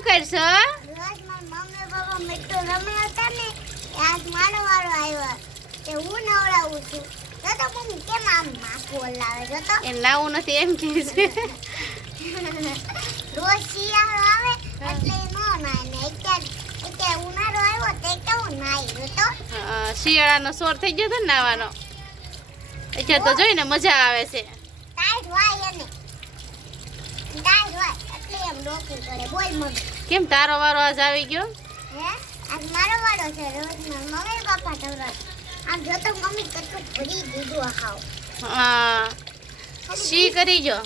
શું કરશો રોજ મારા મમ્મી પપ્પા મીઠું રમ્યા હતા ને આજ મારો વારો આવ્યો. તે હું નવડાવું છું. જો તો મમ્મી કેમ આમ માથું હલાવે? જો તો. એ નાવું નથી એમ કે છે. રોજ શિયાળો આવે એટલે નો નાય ને. અત્યારે અત્યારે ઉનાળો આવ્યો તે તો શિયાળાનો સોર થઈ ગયો હતો નાવાનો. અત્યારે તો જોઈને મજા આવે છે. ટાઈટ વાય એને ટાઈટ વાય એટલે એમ ડોકી કરે બોલ મમ્મી કેમ તારો વારો આજ આવી ગયો? હે? આજ મારો વારો છે. રોજ મમ્મી પપ્પા તવરાય આમ જો તો મમ્મી કટકટ ભરી દીધું હાવ હા. શી કરી જો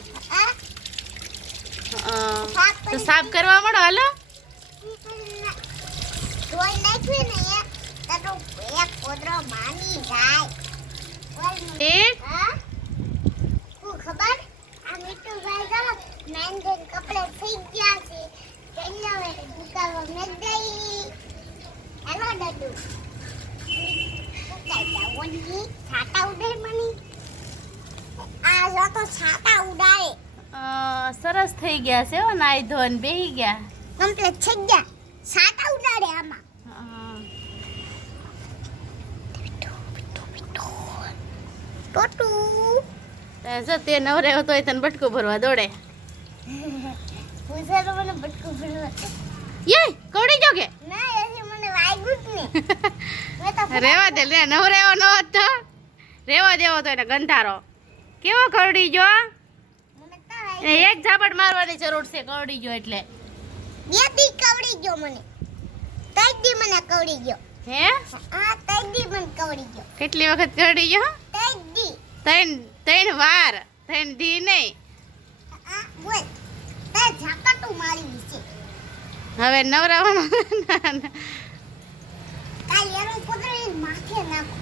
તો સાફ કરવા મળો? હાલો. ધોઈ નાખવી ને તો એક કોદરો માની જાય. હા હું ખબર આ મીઠું ભાઈ ગયો મેન જેન કપડે થઈ ગયા છે તેને હવે દુકાનમાં મેં ગઈ હેલો ડડુ સુકાઈ જાવ ઓની છાતા ઉડે મની આ લોકો છાતા ઉડાડે અ, સરસ થઈ ગયા છે નાઈ ધોન બેહી ગયા. કમ્પ્લીટ થઈ ગયા છાતા ઉડાડે આમાં ટોટુ તે નવરે હતો તને બટકો ભરવા દોડે. પૂછેલો મને બટકું ભરવા યે કવડી જો કે? ના એથી મને વાગ્યું જ ને મેં તો રેવા દે લે નવરે એવો ન હતો રેવા દેવો તો એને ગંધારો. કેવો કરડી જો એક ઝાપટ મારવાની જરૂર છે કરડી જો એટલે. બે દી કવડી ગયો મને. તઈ દી મને કવડી ગયો. હે? આ તઈ દી મને કવડી ગયો. કેટલી વખત કરડી ગયો? તઈ દી ત્રણ ત્રણ વાર. તઈ દી નહીં. બોલ. તે ઝાકટું મારી છે. હવે નવરાવાનો કાલ એનું કુદરી માથે નાખો.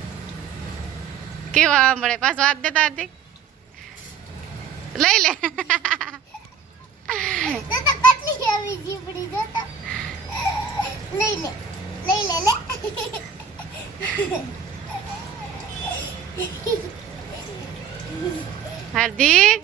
કેવા સાંભળે? પાછો હાથ દેતા હતી લઈ લે. તો તો કેટલી આવી જીબડી જો તો. લઈ લે લઈ લે લે. હાર્દિક?